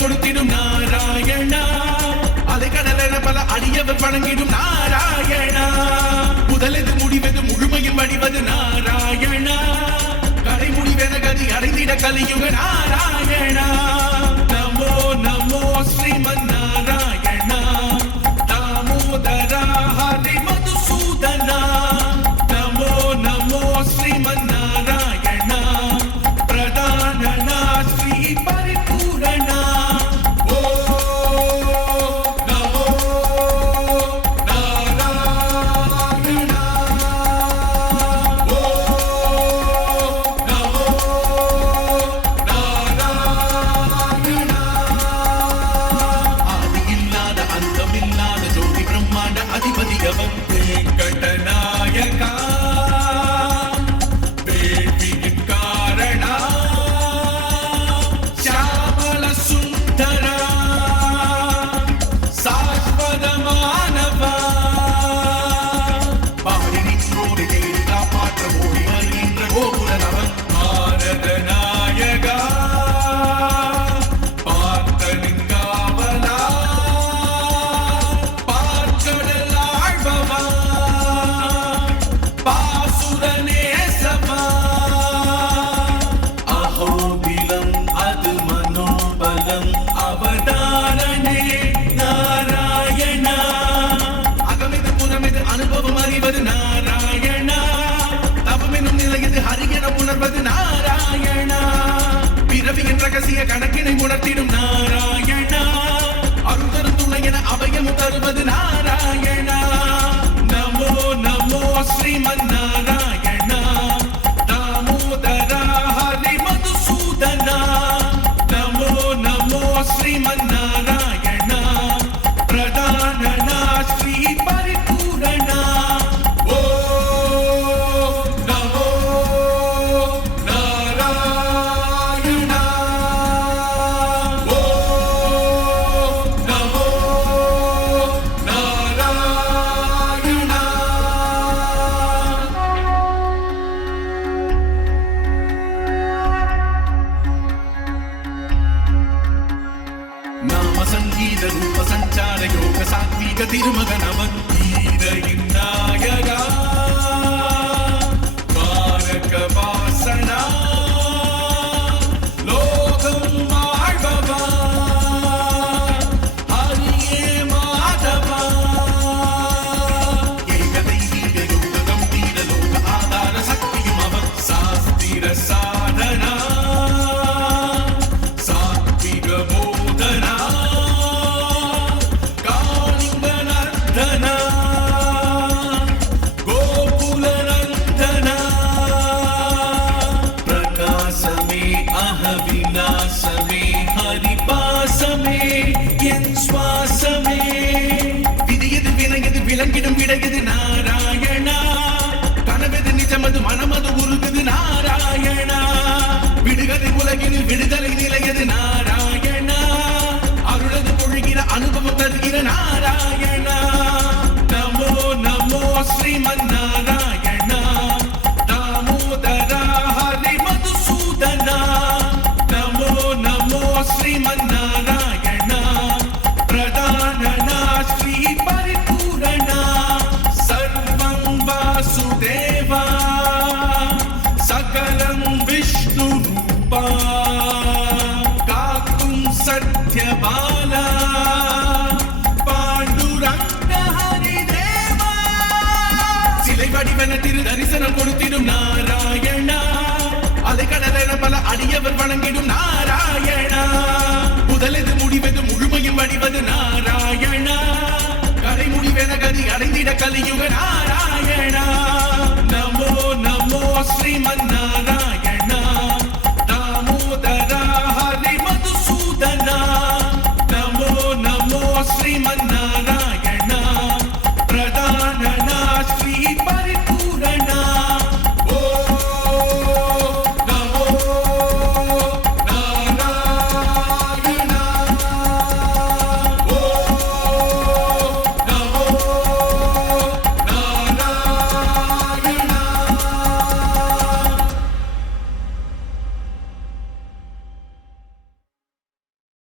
கொடுத்திடும் நாராயணா. அதை கடலென பல அடியவர் வழங்கிடும் நாராயணா. முதலெது முடிவது முழுமையும் வடிவது நாராயணா. கடை முடிவென கதி அடைந்திட கலியுக நாராயணா. நமோ நமோ ஸ்ரீமன் ரகசிய கணக்கினை உணர்த்திடும் நாராயணா. அருள் தரும் துணை என அபயம் தருவது நாராயண. சஞ்சார யோக சாத்வீக திருமகன் அவன் கீதையின் நாயகா. విడుదలైన మత్స్యబాలా பாண்டுரங்க ஹரிதேவா. சிலை வடிவன திரு தரிசனம் கொடுத்திடும் நாராயணா. அலைக்கடலென பல அடியவர் வணங்கிடும் நாராயணா. முதலெது முடிவது முழுமையும் வடிவது நாராயணா. கரை முடிவென கதி அடைந்திட கலியுக நாராயணா.